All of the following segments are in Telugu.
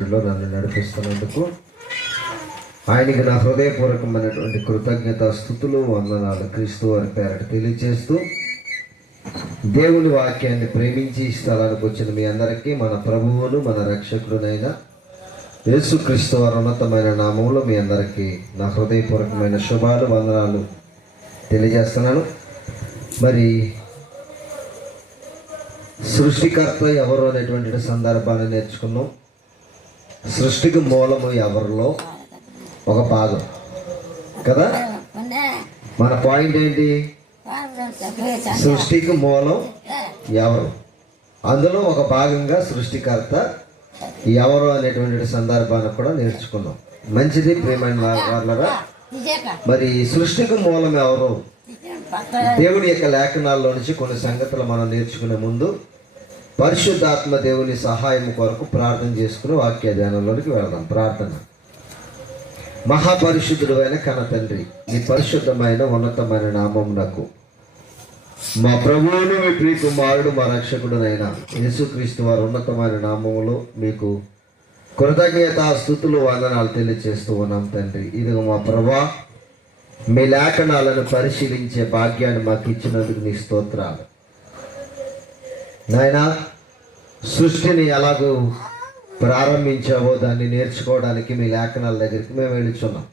నన్ను నడిపిస్తున్నందుకు ఆయనకి నా హృదయపూర్వకమైనటువంటి కృతజ్ఞత స్తుతులు వందనాలు క్రీస్తు వారి పేరట తెలియజేస్తూ దేవుని వాక్యాన్ని ప్రేమించి ఈ స్థలానికి వచ్చిన మీ అందరికీ మన ప్రభువును మన రక్షకుడునైన యేసుక్రీస్తు వారి ఉన్నతమైన నామములో మీ అందరికీ నా హృదయపూర్వకమైన శుభాలు వందనాలు తెలియజేస్తున్నాను. మరి సృష్టికర్త ఎవరు అనేటువంటి సందర్భాన్ని నేర్చుకున్నాం. సృష్టికి మూలము ఎవరిలో ఒక భాగం కదా. మన పాయింట్ ఏంటి? సృష్టికి మూలం ఎవరు, అందులో ఒక భాగంగా సృష్టికర్త ఎవరు అనేటువంటి సందర్భాన్ని కూడా నేర్చుకున్నాం. మంచిది ప్రియమైన వాళ్ళగా. మరి సృష్టికి మూలం ఎవరు? దేవుడి యొక్క లేఖనాల్లో నుంచి కొన్ని సంగతులు మనం నేర్చుకునే ముందు పరిశుద్ధాత్మ దేవుని సహాయం కొరకు ప్రార్థన చేసుకుని వాక్య ధ్యానంలోనికి వెళదాం. ప్రార్థన. మహాపరిశుద్ధుడు అయిన కన్న తండ్రి, నీ పరిశుద్ధమైన ఉన్నతమైన నామమునకు మా ప్రభువును మీ ప్రియ కుమారుడు మా రక్షకుడునైనా యేసుక్రీస్తు వారి ఉన్నతమైన నామములో మీకు కృతజ్ఞత స్తుతులు వందనాలు తెలియజేస్తూ ఉన్నాం తండ్రి. ఇదిగో మా ప్రభా, మీ లేఖనాలను పరిశీలించే భాగ్యాన్ని మాకు ఇచ్చినందుకు నీ స్తోత్రాలు నాయనా. సృష్టిని ఎలాగో ప్రారంభించావో దాన్ని నేర్చుకోవడానికి మీ లేఖనాల దగ్గరికి మేము వెళుచున్నాం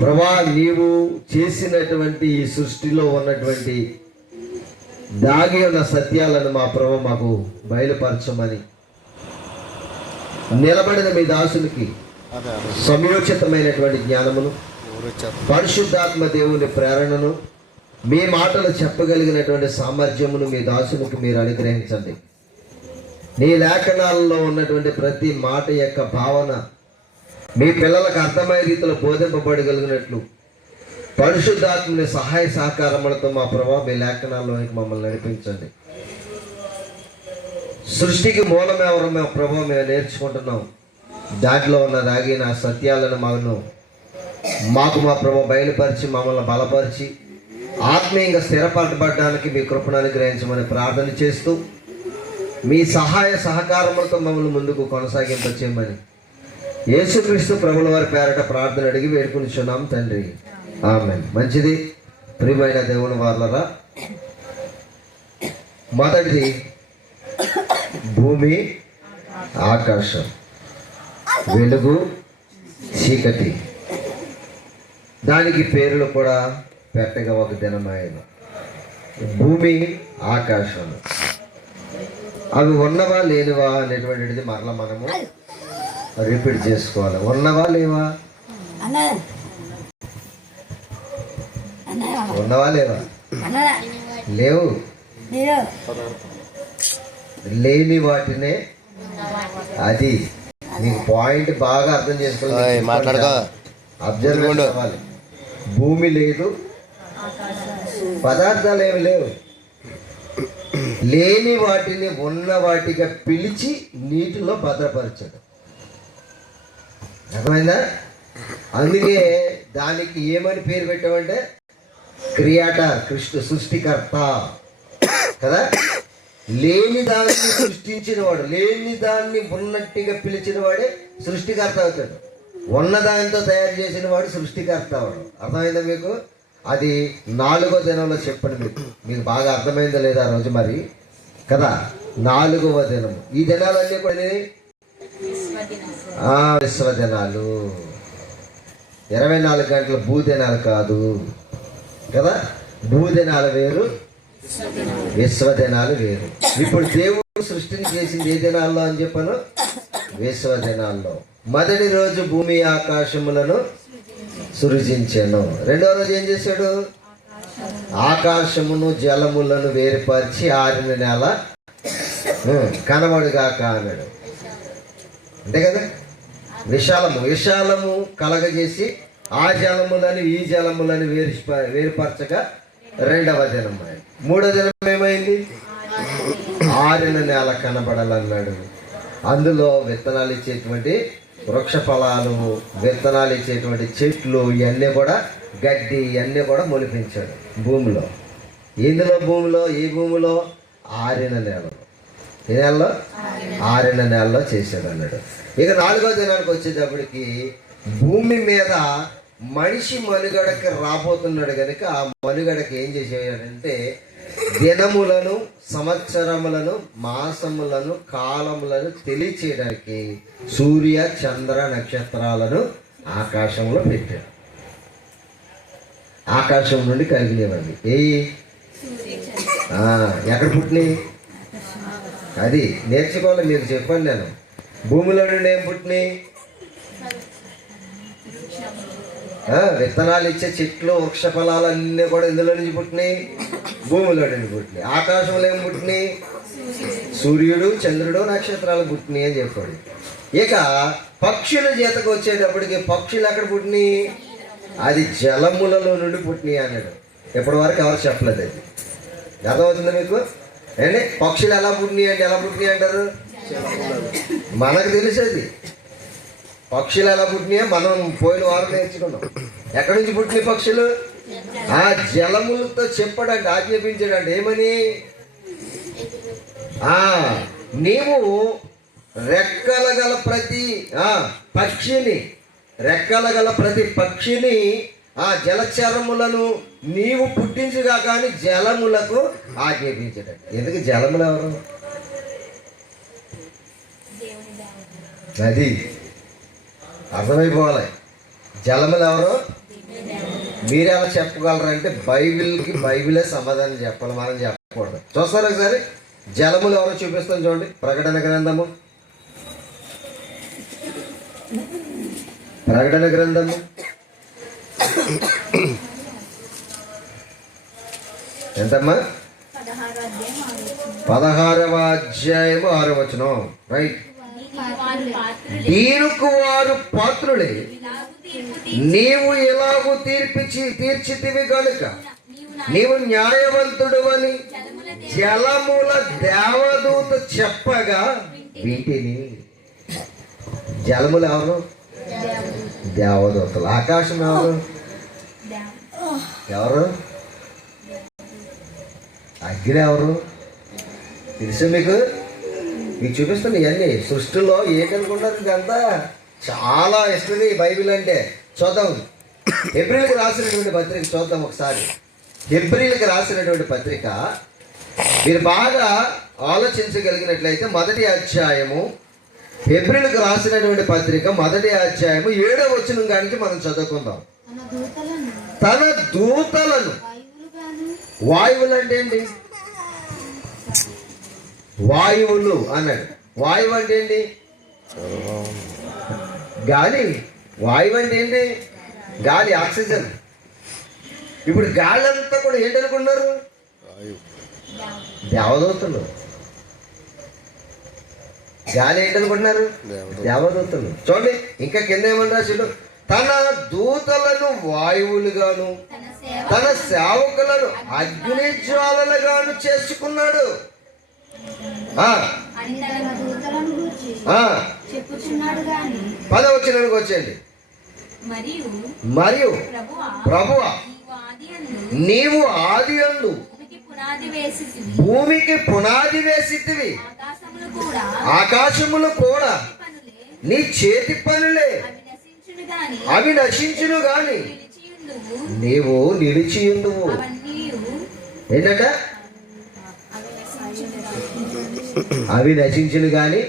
ప్రభా. నీవు చేసినటువంటి ఈ సృష్టిలో ఉన్నటువంటి దాగి ఉన్న సత్యాలను మా ప్రభు మాకు బయలుపరచమని నిలబడిన మీ దాసునికి సమయోచితమైనటువంటి జ్ఞానమును, పరిశుద్ధాత్మ దేవుని ప్రేరణను, మీ మాటలు చెప్పగలిగినటువంటి సామర్థ్యమును మీ దాసునికి మీరు అనుగ్రహించండి. నీ లేఖనాలలో ఉన్నటువంటి ప్రతి మాట యొక్క భావన మీ పిల్లలకు అర్థమయ్యే రీతిలో బోధింపబడగలిగినట్లు పరిశుద్ధాత్మని సహాయ సహకారములతో మా ప్రభావ మీ లేఖనాల్లోనికి మమ్మల్ని నడిపించండి. సృష్టికి మూలం ఎవరు మా ప్రభావ మేము నేర్చుకుంటున్నాం. దాంట్లో ఉన్న దాగిన సత్యాలను మాకు మా ప్రభావ బయలుపరిచి మమ్మల్ని బలపరిచి ఆత్మీయంగా స్థిరపడడానికి మీ కృపను అనుగ్రహించమని ప్రార్థన చేస్తూ మీ సహాయ సహకారములతో మమ్మల్ని ముందుకు కొనసాగింపచేయమని యేసుక్రీస్తు ప్రభుల వారి పేరట ప్రార్థన అడిగి వేడుకొనిచున్నాం తండ్రి, ఆమేన్. మంచిది ప్రియమైన దేవుని వాళ్ళరా. మొదటిది భూమి ఆకాశం, వెలుగు చీకటి. దానికి పేర్లు కూడా పెట్టగా ఒక దినమైన భూమి ఆకాశం అవి ఉన్నవా లేనివా అనేటువంటిది మరలా మనము రిపీట్ చేసుకోవాలి. ఉన్నవా లేవా? ఉన్నవా లేవా? లేవు. లేని వాటినే అది. నీకు పాయింట్ బాగా అర్థం చేసుకోవాలి, అబ్జర్వ్ అవ్వాలి. భూమి లేదు, పదార్థాలు ఏమి లేవు. లేని వాటిని ఉన్న వాటిగా పిలిచి నీటిలో భద్రపరచడం. అర్థమైందా? అందుకే దానికి ఏమని పేరు పెట్టామంటే క్రియేటర్, సృష్టికర్త కదా. లేని దాన్ని సృష్టించిన వాడు, లేని దాన్ని ఉన్నట్టుగా పిలిచిన వాడే సృష్టికర్త అవుతాడు. ఉన్నదానితో తయారు చేసిన వాడు సృష్టికర్త వాడు. అర్థమైందా మీకు? అది 4వ దినంలో చెప్పండి. మీకు బాగా అర్థమైందో లేదా ఆ రోజు మరి కదా. 4వ దినము. ఈ దినాలన్నీ కూడా విశ్వదినాలు, 24 గంటల భూదినాలు కాదు కదా. భూదినాలు వేరు, విశ్వదినాలు వేరు. ఇప్పుడు దేవుడు సృష్టిని చేసింది ఏ దినాల్లో అని చెప్పాను? విశ్వదినాల్లో. మొదటి రోజు భూమి ఆకాశములను సృజించాను. రెండవ రోజు ఏం చేశాడు? ఆకాశమును జలములను వేరుపరిచి ఆరిన నేల కనబడుగాక అన్నాడు. అంతే కదా. విశాలము కలగజేసి ఆ జలములను ఈ జలములను వేరుపరచగా రెండవ దినం. 3వ దినం ఏమైంది? ఆరిన నేల కనబడాలన్నాడు. అందులో విత్తనాలు ఇచ్చేటువంటి వృక్ష ఫలాలు, విత్తనాలు ఇచ్చేటువంటి చెట్లు, ఇవన్నీ కూడా గడ్డి, ఇవన్నీ కూడా మొలిపించాడు భూమిలో. ఇందులో భూమిలో, ఈ భూమిలో ఆరిన నేలలో. ఈ నెలలో 6వ నెలలో చేశాడు అన్నాడు. ఇక 4వ దినానికి వచ్చేటప్పటికి భూమి మీద మనిషి మనుగడకి రాబోతున్నాడు కనుక ఆ మనుగడకి ఏం చేసేయాడంటే దినములను, సంవత్సరములను, మాసములను, కాలములను తెలియచేయడానికి సూర్య, చంద్ర, నక్షత్రాలను ఆకాశంలో పెట్టాడు. ఆకాశం నుండి కలిగినవన్నీ ఎక్కడ పుట్టినాయి? అది నేర్చుకోవాలి. మీరు చెప్పండి. నేను భూమిలో నుండి ఏం పుట్టినాయి? విత్తనాలు ఇచ్చే చెట్లు, వృక్ష ఫలాలన్నీ కూడా ఇందులో నుంచి పుట్టినాయి, భూమిలో నుండి పుట్టినాయి. ఆకాశంలో ఏం పుట్టినాయి? సూర్యుడు, చంద్రుడు, నక్షత్రాలు పుట్టినాయి అని చెప్పండి. ఇక పక్షుల చేతకు వచ్చేటప్పటికి పక్షులు ఎక్కడ పుట్టినాయి? అది జలములలో నుండి పుట్టినాయి అన్నాడు. ఎప్పటి వరకు ఎవరు చెప్పలేదు. అది అర్థమవుతుంది మీకు? ఏంటి పక్షులు ఎలా పుట్టినాయి అంటే ఎలా పుట్టినాయి అంటారు? మనకు తెలిసేది పక్షులు ఎలా పుట్టినాయో మనం పోయిన వారం నేర్చుకున్నాం. ఎక్కడి నుంచి పుట్టినాయి పక్షులు? ఆ జలములతో చెప్పాడంటే, ఆజ్ఞాపించాడంటే ఏమని? నీవు రెక్కల గల ప్రతి పక్షిని, రెక్కల గల ప్రతి పక్షిని, ఆ జలచరములను నీవు పుట్టించుగా కానీ జలములకు ఆజ్ఞాపించాడు. ఎందుకు జలములు ఎవరు? అది అర్థమైపోవాలి. జలములు ఎవరు? మీరు ఎలా చెప్పగలరంటే బైబిల్కి బైబిలే సమాధానం చెప్పాలి, మనం చెప్పకూడదు. చూస్తారు ఒకసారి జలములు ఎవరో చూపిస్తాం చూడండి. ప్రకటన గ్రంథము, ప్రకటన గ్రంథము ఎంతమ్మా? 16వ అధ్యాయము 6వ వచనం. రైట్. దీనికి వారు పాత్రులే, నీవు ఎలాగూ తీర్చితివి గనుక నీవు న్యాయవంతుడు అని జలముల దేవదూత చెప్పగా వీటిని. జలములు ఎవరు? దేవదూతలు. ఆకాశం ఎవరు? ఎవరు? అగ్ని ఎవరు? తెలుసు మీకు? మీకు చూపిస్తాను ఇవన్నీ. సృష్టిలో ఏంటనుకుంటారు? ఇదంతా చాలా ఇష్టం ఈ బైబిల్ అంటే. చూద్దాం. హెబ్రీలకు రాసినటువంటి పత్రిక చూద్దాం ఒకసారి. హెబ్రీలకు రాసినటువంటి పత్రిక మీరు బాగా ఆలోచించగలిగినట్లయితే 1వ అధ్యాయము, హెబ్రీలకు రాసినటువంటి పత్రిక 1వ అధ్యాయము 7వ వచనం కానికి మనం చదువుకుందాం. తన దూతలను, వాయువులు అంటే ఏంటి? వాయువులు అన్నాడు. వాయువు అంటే ఏంటి? గాలి. వాయువు అంటే ఏంటి? గాలి, ఆక్సిజన్. ఇప్పుడు గాలి అంతా కూడా ఏంటనుకున్నారు? దేవదూతలు. గాలి ఏంటనుకుంటున్నారు? దేవదూతలు. చూడండి ఇంకా కింద ఏమని రాశాడు? తన దూతలను వాయువులుగాను తన సేవకులను అగ్ని జ్వాలలుగాను చేసుకున్నాడు. పదవచనానికి వచ్చేయండి. మరియు ప్రభువా, నీవు ఆదియందు భూమికి పునాది వేసితివి, ఆకాశములు కూడా నీ చేతి పనులే, అవి నశించును గాని నీవు నిలిచియుందువు. ఏంటంట? అవి నశించును గాని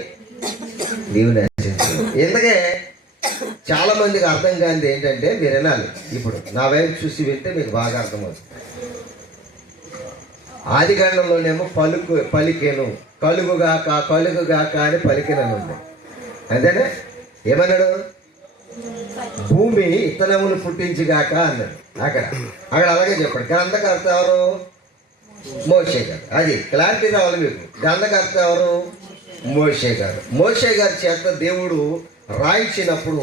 నీవు నశించు. ఎందుకే చాలా మందికి అర్థం కానిది ఏంటంటే, మీరు వినాలి. ఇప్పుడు నా వైపు చూసి వింటే మీకు బాగా అర్థమవుతుంది. ఆదికాండంలోనేమో పలికెను, కలుగుగాక కలుగుగాక అని పలికెనని ఉంది. అంతేనా? ఏమన్నాడు? భూమి ఇత్తనములు పుట్టించుగాక అన్నాడు. అక్కడ అలాగే చెప్పాడు. గ్రంథకర్త ఎవరు? మోషే గారు. అది క్లారిటీ రావాలి మీకు. గ్రంథకర్త ఎవరు? మోషే గారు. మోషే గారి చేత దేవుడు రాయించినప్పుడు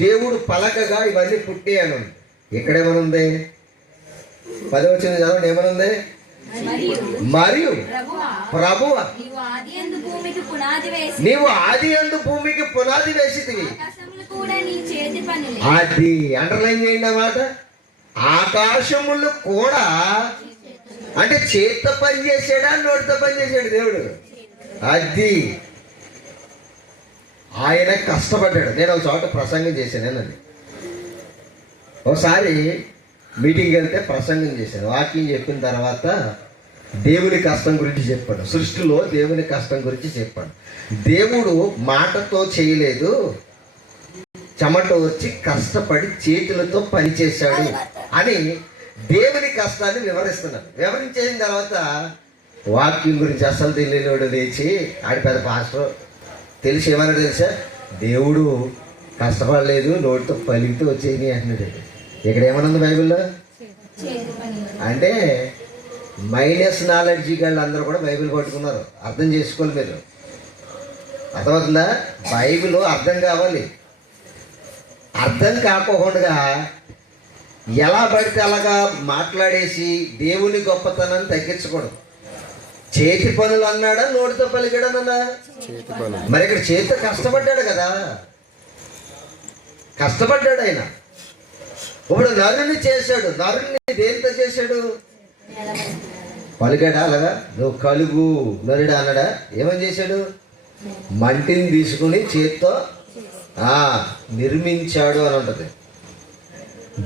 దేవుడు పలకగా ఇవన్నీ పుట్టి అని ఉంది. ఇక్కడేమనుంది? 10వ వచనం చదవండి. ఏమనుంది? మరియు ప్రభువ, నీవు ఆదియందు భూమికి పునాది వేసితివి. అది అండర్లైన్ చేయండి అన్నమాట. ఆకాశములు కూడా అంటే చేత్తో పని చేసాడా, నోటితో పని చేసాడు దేవుడు? అది ఆయన కష్టపడ్డాడు. నేను ఒక చోట ప్రసంగం చేశాను. ఒకసారి మీటింగ్కి వెళ్తే ప్రసంగం చేశాను. వాక్యం చెప్పిన తర్వాత దేవుని కష్టం గురించి చెప్పాడు. సృష్టిలో దేవుని కష్టం గురించి చెప్పాడు. దేవుడు మాటతో చేయలేదు, చెమట వచ్చి కష్టపడి చేతులతో పనిచేశాడు అని దేవుని కష్టాన్ని వివరిస్తున్నాడు. వివరించేసిన తర్వాత వాక్యం గురించి అసలు తెలియనివాడు లేచి, ఆడి పెద్ద పాస్టర్ తెలిసి ఏమన్నా తెలుసా, దేవుడు కష్టపడలేదు, నోటితో పలికితే వచ్చేది అంటున్నాడు. ఇక్కడ ఏమనుంది బైబిల్లో అంటే మైనస్ నాలెడ్జీ వాళ్ళు అందరూ కూడా బైబిల్ పట్టుకున్నారు. అర్థం చేసుకోవాలి మీరు. అర్థమవుతుందా? బైబిల్ అర్థం కావాలి. అర్థం కాకుండా ఎలా పడితే అలాగా మాట్లాడేసి దేవుని గొప్పతనాన్ని తగ్గించకూడదు. చేతి పనులు అన్నాడా, నోటితో పలికాడన్నా? మరి ఇక్కడ చేతితో కష్టపడ్డాడు కదా, కష్టపడ్డాడు ఆయన. ఇప్పుడు నరుని చేశాడు. నరుని దేంతో చేశాడు? పలికాడా అలాగా? నువ్వు కలుగు నరుడు అన్నాడా? ఏమని చేశాడు? మంటిని తీసుకుని చేత్తో నిర్మించాడు అని ఉంటుంది.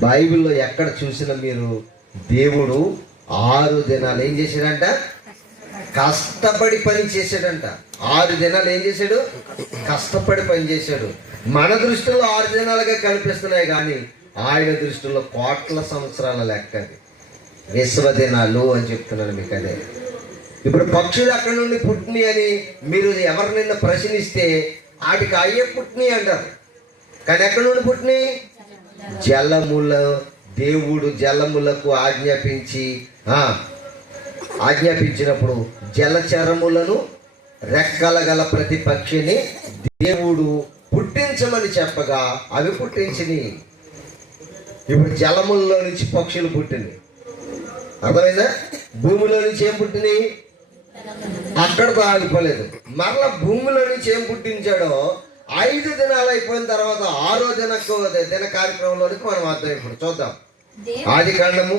బైబిల్లో ఎక్కడ చూసినా మీరు దేవుడు 6 దినాలు ఏం చేశాడంట? కష్టపడి పని చేశాడంట. 6 దినాలు ఏం చేశాడు? కష్టపడి పని చేశాడు. మన దృష్టిలో 6 దినాలుగా కనిపిస్తున్నాయి, కానీ ఆయన దృష్టిలో కోట్ల సంవత్సరాల లెక్కది. విశ్వదినాలు అని చెప్తున్నాను మీకు. అదే ఇప్పుడు పక్షులు అక్కడి నుండి పుట్టిని అని మీరు ఎవరినైనా ప్రశ్నిస్తే వాటికి అయ్యే పుట్టిని అంటారు. కానీ ఎక్కడి నుండి పుట్టిని? దేవుడు జలములకు ఆజ్ఞాపించినప్పుడు జలచరములను రెక్కల గల ప్రతి పక్షిని దేవుడు పుట్టించమని చెప్పగా అవి పుట్టించిని. ఇప్పుడు జలముల్లో నుంచి పక్షులు పుట్టింది. అర్థమైందా? భూమిలో నుంచి ఏం పుట్టినాయి? అక్కడతో ఆగిపోలేదు. మరలా భూమిలో నుంచి ఏం పుట్టించాడో 5 దినాలు అయిపోయిన తర్వాత 6వ దిన కార్యక్రమంలోనికి మనం అర్థం. ఇప్పుడు చూద్దాం. ఆది కాండము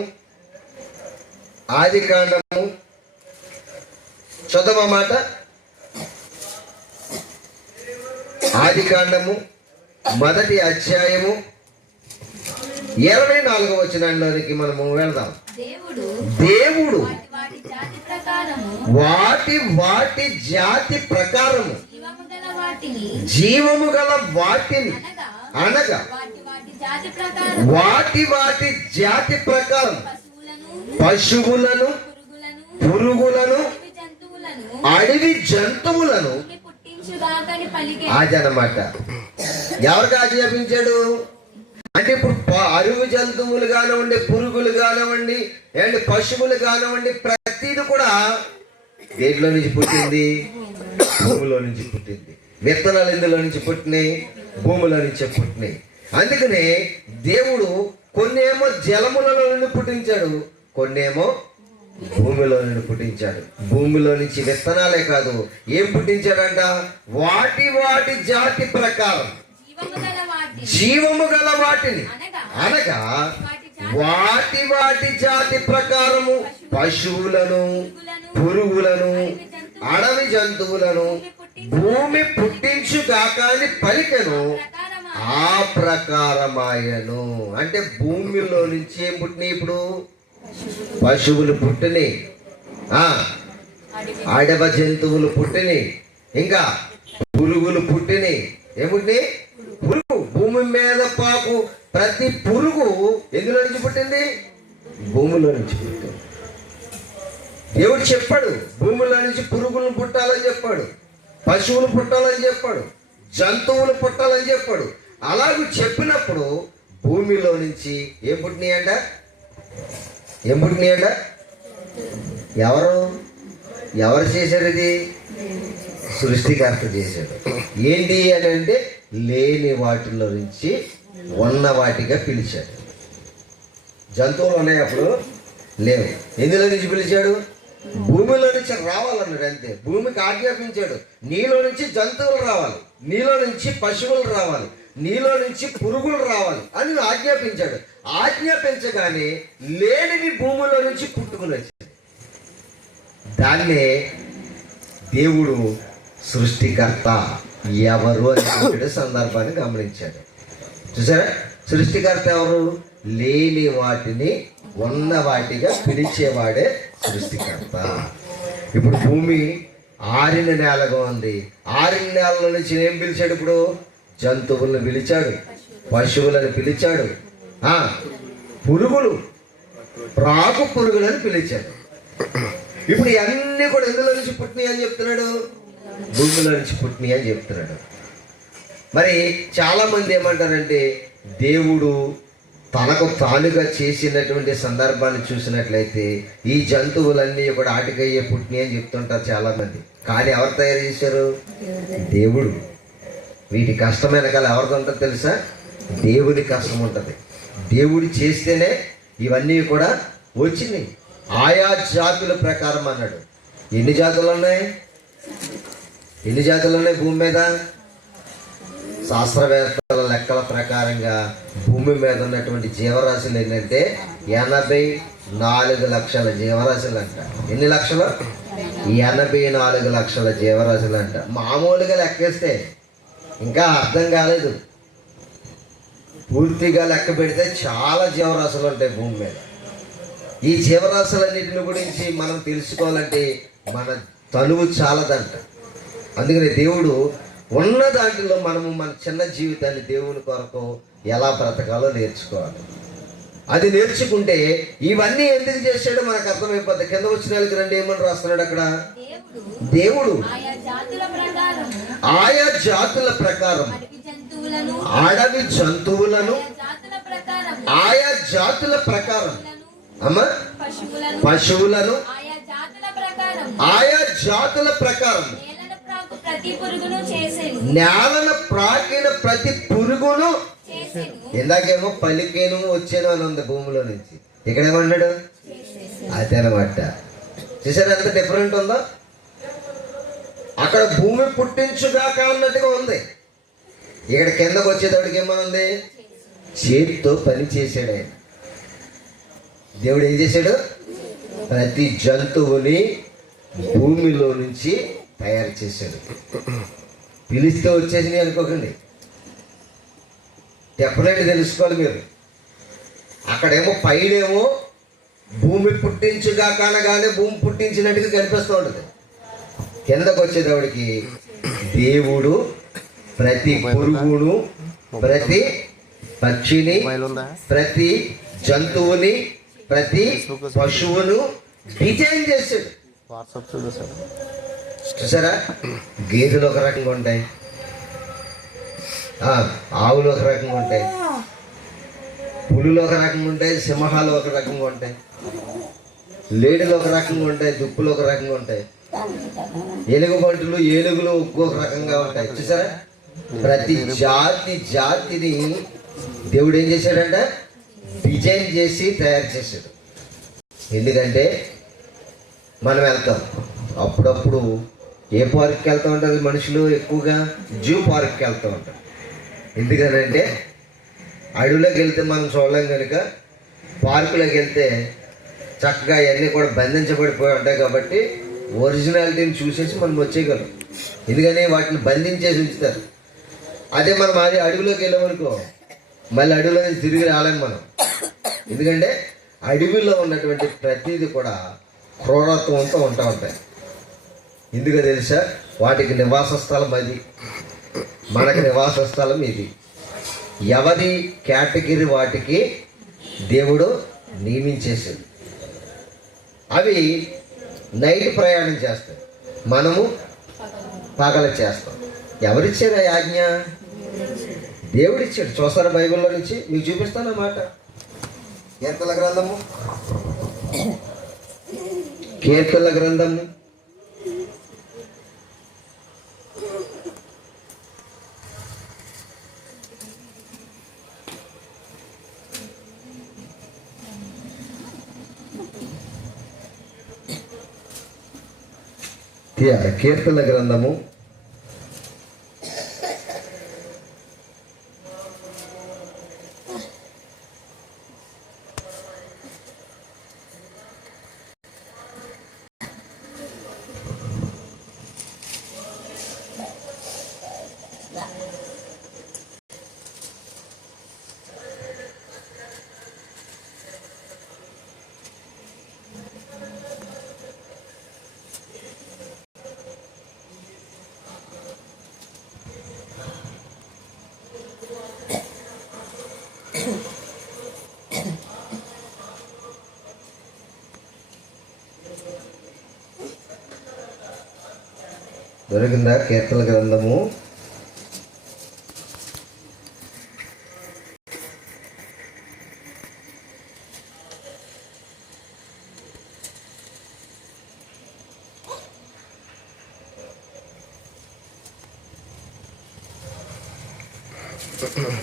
చూద్దాం ఆ మాట. ఆది కాండము 1వ అధ్యాయము 24వ వచనంలోనికి మనము వెళ్దాం. దేవుడు వాటి జాతి ప్రకారము జీవము గల వాటిని అనగా వాటి జాతి ప్రకారం పశువులను, పురుగులను, అడవి జంతువులను అదనమాట. ఎవరికి ఆజ్ఞాపించాడు అంటే ఇప్పుడు అడవి జంతువులు కానివ్వండి, పురుగులు కానివ్వండి, అండ్ పశువులు కానివ్వండి, ప్రతిది కూడా దేంట్లో నుంచి పుట్టింది? భూమిలో నుంచి పుట్టింది. విత్తనాలు ఎందులో నుంచి పుట్టినాయి? భూమిలో నుంచే పుట్టినాయి. అందుకనే దేవుడు కొన్నేమో జలములలో నుండి పుట్టించాడు, కొన్నేమో భూమిలో నుండి పుట్టించాడు. భూమిలో నుంచి విత్తనాలే కాదు, ఏం పుట్టించాడంట? వాటి జాతి ప్రకారం జీవము గల వాటిని అనగా వాటి జాతి ప్రకారము పశువులను, పురుగులను, అడవి జంతువులను భూమి పుట్టించుగాక అని పలికెను, ఆ ప్రకారమాయను. అంటే భూమిలో నుంచి ఏం పుట్టినాయి? ఇప్పుడు పశువులు పుట్టినాయి, అడవి జంతువులు పుట్టినాయి, ఇంకా పురుగులు పుట్టినాయి. ఏముంటి? పురుగు. భూమి మీద పాకు ప్రతి పురుగు ఎందులో నుంచి పుట్టింది? భూమిలో నుంచి పుట్టింది. దేవుడు చెప్పాడు భూమిలో నుంచి పురుగులను పుట్టాలని చెప్పాడు, పశువులు పుట్టాలని చెప్పాడు, జంతువులు పుట్టాలని చెప్పాడు. అలాగూ చెప్పినప్పుడు భూమిలో నుంచి ఏం పుట్టినాయంట? ఎవరు చేశారు? ఇది సృష్టికర్త చేశాడు. ఏంటి అని అంటే లేని వాటిలో నుంచి ఉన్న వాటిగా పిలిచాడు. జంతువులు ఉన్నాయి, అప్పుడు లేవు. ఎందులో నుంచి పిలిచాడు? భూమిలో నుంచి రావాలన్నాడు. అంతే. భూమికి ఆజ్ఞాపించాడు, నీలో నుంచి జంతువులు రావాలి, నీలో నుంచి పశువులు రావాలి, నీలో నుంచి పురుగులు రావాలి అని ఆజ్ఞాపించాడు. ఆజ్ఞాపించగానే లేనివి భూమిలో నుంచి పుట్టుకుని వచ్చాయి. దాన్నే దేవుడు సృష్టికర్త ఎవరు అని సందర్భాన్ని గమనించాడు. చూసారా, సృష్టికర్త ఎవరు? లేని వాటిని ఉన్న వాటిగా పిలిచేవాడే సృష్టికర్త. ఇప్పుడు భూమి ఆరిన నేలగా ఉంది. ఆరిన నేలలో నుంచి ఏం పిలిచాడు? ఇప్పుడు జంతువులను పిలిచాడు, పశువులను పిలిచాడు, పురుగులు, ప్రాకు పురుగులను పిలిచాడు. ఇప్పుడు ఇవన్నీ కూడా ఎందులో నుంచి పుట్టినాయి అని చెప్తున్నాడు? భూమిలో నుంచి పుట్టినాయి అని చెప్తున్నాడు. మరి చాలామంది ఏమంటారంటే దేవుడు తనకు తానుగా చేసినటువంటి సందర్భాన్ని చూసినట్లయితే ఈ జంతువులన్నీ కూడా ఆటికయ్యే పుట్టినాయి అని చెప్తుంటారు చాలామంది. కానీ ఎవరు తయారు చేశారు? దేవుడు. వీటి కష్టం వెనకాల ఎవరిది ఉంటుంది తెలుసా? దేవుడి కష్టం ఉంటుంది. దేవుడు చేస్తేనే ఇవన్నీ కూడా వచ్చినాయి. ఆయా జాతుల ప్రకారం అన్నాడు. ఎన్ని జాతులు ఉన్నాయి? ఎన్ని జాతులు ఉన్నాయి భూమి మీద? శాస్త్రవేత్తల లెక్కల ప్రకారంగా భూమి మీద ఉన్నటువంటి జీవరాశులు ఏంటంటే 84 లక్షల జీవరాశులు అంట. ఎన్ని లక్షలు? 84 లక్షల జీవరాశులు అంట. మామూలుగా లెక్కేస్తే ఇంకా అర్థం కాలేదు. పూర్తిగా లెక్క పెడితే చాలా జీవరాశులు ఉంటాయి భూమి మీద. ఈ జీవరాశులన్నింటిని గురించి మనం తెలుసుకోవాలంటే మన తనువు చాలదంట. అందుకని దేవుడు ఉన్న దాంట్లో మనము మన చిన్న జీవితాన్ని దేవుని కొరకు ఎలా బ్రతకాలో నేర్చుకోవాలి. అది నేర్చుకుంటే ఇవన్నీ ఎందుకు చేశాడో మనకు అర్థమైపోద్ది. కింద వచ్చిన వాళ్ళకి రండి, ఏమని రాస్తున్నాడు అక్కడ? దేవుడు ఆయా జాతుల ప్రకారం అడవి జంతువులను ఆయా జాతుల ప్రకారం పశువులను ఆయా జాతుల ప్రకారం నేలను ప్రాకిన ప్రతి పురుగును. ఇందాకేమో పలికేను వచ్చాను అని ఉంది భూమిలో నుంచి. ఇక్కడేమన్నాడు? అదనమాట. చూసారు ఎంత డిఫరెంట్ ఉందో? అక్కడ భూమి పుట్టించుగాక అన్నట్టుగా ఉంది. ఇక్కడ కిందకు వచ్చేటప్పటికి ఏమనుంది? చేతితో పని చేశాడు ఆయన. దేవుడు ఏం చేశాడు? ప్రతి జంతువుని భూమిలో నుంచి తయారు చేశాడు. పిలిస్తే వచ్చేసినాయి అనుకోకండి, డెఫినెట్ తెలుసుకోవాలి మీరు. అక్కడేమో పైనేమో భూమి పుట్టించుగా కానగానే భూమి పుట్టించినట్టుగా కనిపిస్తూ ఉంటుంది. కిందకు వచ్చేటప్పటికి దేవుడు ప్రతి పురుగును, ప్రతి పక్షిని, ప్రతి జంతువుని, ప్రతి పశువును డిజైన్ చేశాడు. చూసారా, గేదెలు ఒక రకంగా ఉంటాయి, ఆవులు ఒక రకంగా ఉంటాయి, పులులు ఒక రకంగా ఉంటాయి, సింహాలు ఒక రకంగా ఉంటాయి, లేడులు ఒక రకంగా ఉంటాయి, దుప్పులు ఒక రకంగా ఉంటాయి, ఎలుగుబంటులు ఏనుగులు ఒక్కొక్క రకంగా ఉంటాయి. చూసారా, ప్రతి జాతిని దేవుడు ఏం చేశాడంట? డిజైన్ చేసి తయారు చేశాడు. ఎందుకంటే మనం వెళ్తాం అప్పుడప్పుడు, ఏ పార్క్కి వెళ్తూ ఉంటారు మనుషులు? ఎక్కువగా జూ పార్క్కి వెళ్తూ ఉంటారు. ఎందుకనంటే అడవిలోకి వెళ్తే మనం చూడలేం కనుక, పార్కులోకి వెళ్తే చక్కగా అవన్నీ కూడా బంధించబడిపోయి ఉంటాయి కాబట్టి ఒరిజినాలిటీని చూసేసి మనం వచ్చేయగలం. ఎందుకని వాటిని బంధించేసి ఉంచుతారు. అదే మనం అడవిలోకి వెళ్ళామనుకో, మళ్ళీ అడవిలో నుంచి తిరిగి రాలేము మనం. ఎందుకంటే అడవిలో ఉన్నటువంటి ప్రతిదీ కూడా క్రూరత్వంతో ఉంటూ ఉంటాయి. ఎందుకో తెలుసా? వాటికి నివాస స్థలం అది, మనకి నివాస స్థలం ఇది. ఎవరి కేటగిరీ వాటికి దేవుడు నియమించేసాడు. అవి నైట్ ప్రయాణం చేస్తాయి, మనము పగల చేస్తాం. ఎవరిచ్చారు ఆ ఆజ్ఞ? దేవుడిచ్చాడు. చూస్తారా బైబిల్లో నుంచి? మీకు చూపిస్తాను అన్నమాట. కీర్తనల గ్రంథము, కీర్తనల గ్రంథము 30 కీర్తనల గ్రంథము 30 దొరికిందా? కీర్తన గ్రంథము 'Mm-mm.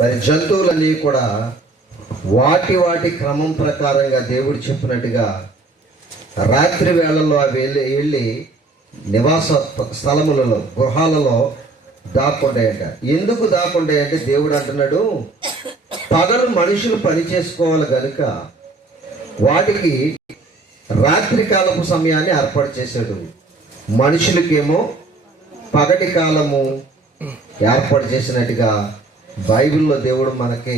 మరి జంతువులన్నీ కూడా వాటి వాటి క్రమం ప్రకారంగా దేవుడు చెప్పినట్టుగా రాత్రి వేళల్లో అవి వెళ్ళి నివాస స్థలములలో గృహాలలో దాక్కుంటాయంట. ఎందుకు దాక్కుంటాయంటే దేవుడు అంటున్నాడు, పగలు మనుషులు పని చేసుకోవాలి కనుక వాటికి రాత్రి కాలపు సమయాన్ని ఏర్పాటు చేశాడు. మనుషులకేమో పగటి కాలము ఏర్పాటు చేసినట్టుగా బైబిల్లో దేవుడు మనకి